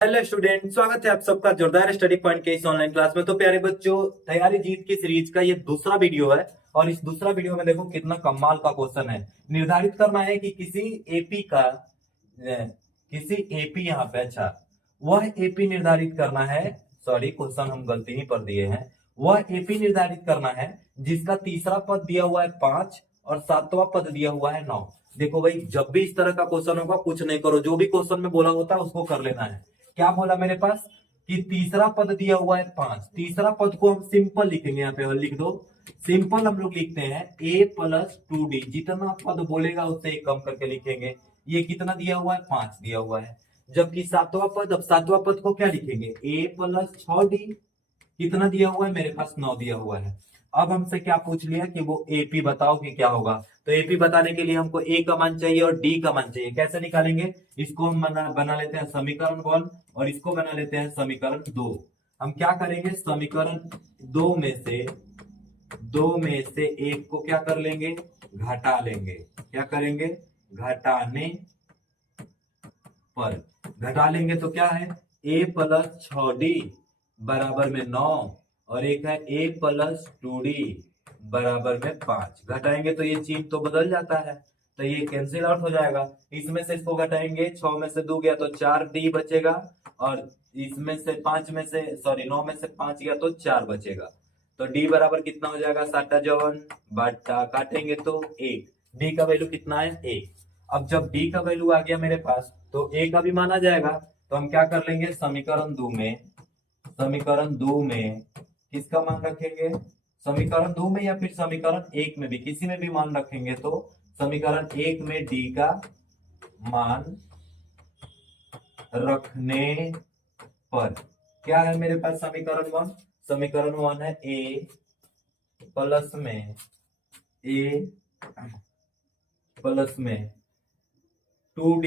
Hello student, स्वागत है आप सबका जोरदार स्टडी पॉइंट के इस ऑनलाइन क्लास में। तो प्यारे बच्चों, तैयारी जीत की सीरीज का ये दूसरा वीडियो है और इस दूसरा वीडियो में देखो कितना कमाल का क्वेश्चन है। निर्धारित करना है कि किसी एपी का किसी एपी यहाँ पे, अच्छा, वह एपी निर्धारित करना है। सॉरी, क्वेश्चन हम गलती ही पढ़ दिए हैं। वह एपी निर्धारित करना है जिसका तीसरा पद दिया हुआ है 5 और सातवां पद दिया हुआ है 9। देखो भाई, जब भी इस तरह का क्वेश्चन होगा कुछ नहीं करो, जो भी क्वेश्चन में बोला होता है उसको कर लेना है। क्या बोला मेरे पास कि तीसरा पद दिया हुआ है 5। तीसरा पद को हम सिंपल लिखेंगे, यहाँ पे और लिख दो। सिंपल हम लोग लिखते हैं a+2d। जितना पद बोलेगा उससे एक कम करके लिखेंगे। ये कितना दिया हुआ है? 5 दिया हुआ है। जबकि सातवां पद, अब सातवां पद को क्या लिखेंगे? a+6d। कितना दिया हुआ है? मेरे पास 9 दिया हुआ है। अब हमसे क्या पूछ लिया कि वो एपी बताओ कि क्या होगा। तो एपी बताने के लिए हमको ए का मान चाहिए और डी का मान चाहिए। कैसे निकालेंगे? इसको हम बना लेते हैं समीकरण 1 और इसको बना लेते हैं समीकरण 2। हम क्या करेंगे? समीकरण दो में से एक को क्या कर लेंगे? घटा लेंगे। क्या करेंगे? घटाने पर घटा लेंगे तो क्या है? a+6d बराबर में 9 और एक है a+2d बराबर में 5। घटाएंगे तो ये चीज तो बदल जाता है, तो ये कैंसिल आउट हो जाएगा। इसमें से इसको घटाएंगे, 6 में से 2 गया तो 4d बचेगा और इसमें से 5 में से, सॉरी, 9 में से 5 गया तो 4 बचेगा। तो d बराबर कितना हो जाएगा? 7 बटा काटेंगे तो 1। d का वैल्यू कितना है? 1। अब जब d का वैल्यू आ गया मेरे पास तो a का भी माना जाएगा। तो हम क्या कर लेंगे? समीकरण दो में किसका मान रखेंगे? समीकरण 2 में या फिर समीकरण 1 में भी, किसी में भी मान रखेंगे। तो समीकरण 1 में d का मान रखने पर क्या है मेरे पास? समीकरण 1, समीकरण 1 है a प्लस में 2d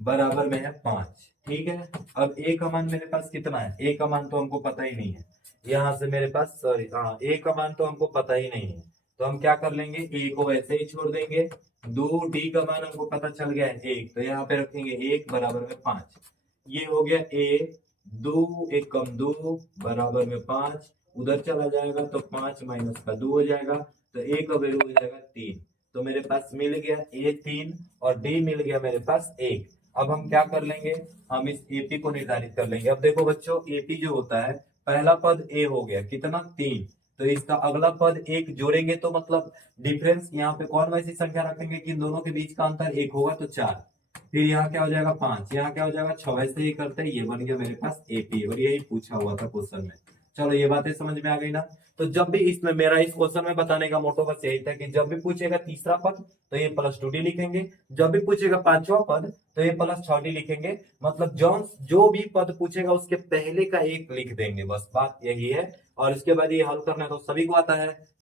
बराबर में है 5। ठीक है। अब a का मान मेरे पास कितना है? a का मान तो हमको पता ही नहीं है। यहां से मेरे पास, सॉरी, हाँ, a का मान तो हमको पता ही नहीं है। तो हम क्या कर लेंगे? a को वैसे ही छोड़ देंगे। 2d का मान हमको पता चल गया है 1, तो यहाँ पे रखेंगे 1 बराबर में 5। ये हो गया a। 2 1 कम 2 बराबर में 5। उधर चला जाएगा तो 5 माइनस का 2 हो जाएगा, तो a का वैल्यू हो जाएगा 3। तो मेरे पास मिल गया a3 और d मिल गया मेरे पास 1। अब हम क्या कर लेंगे? हम इस एपी को निर्धारित कर लेंगे। अब देखो बच्चों, एपी जो होता है, पहला पद ए हो गया, कितना? 3। तो इसका अगला पद 1 जोड़ेंगे तो मतलब डिफरेंस, यहाँ पे कौन वैसी संख्या रखेंगे कि इन दोनों के बीच का अंतर 1 होगा, तो 4। फिर यहाँ क्या हो जाएगा? 5। यहाँ क्या हो जाएगा? 6। वैसे ही करते हैं, ये बन गया मेरे पास एपी और यही पूछा हुआ था क्वेश्चन में। चलो, ये बातें समझ में आ गई ना? तो जब भी इसमें, मेरा इस क्वेश्चन में बताने का मोटो बस यही था कि जब भी पूछेगा तीसरा पद तो ये +2d लिखेंगे। जब भी पूछेगा पांचवा पद तो ये +6d लिखेंगे। मतलब जो भी पद पूछेगा उसके पहले का एक लिख देंगे, बस बात यही है। और इसके बाद ये हल करना तो सभी को आता है।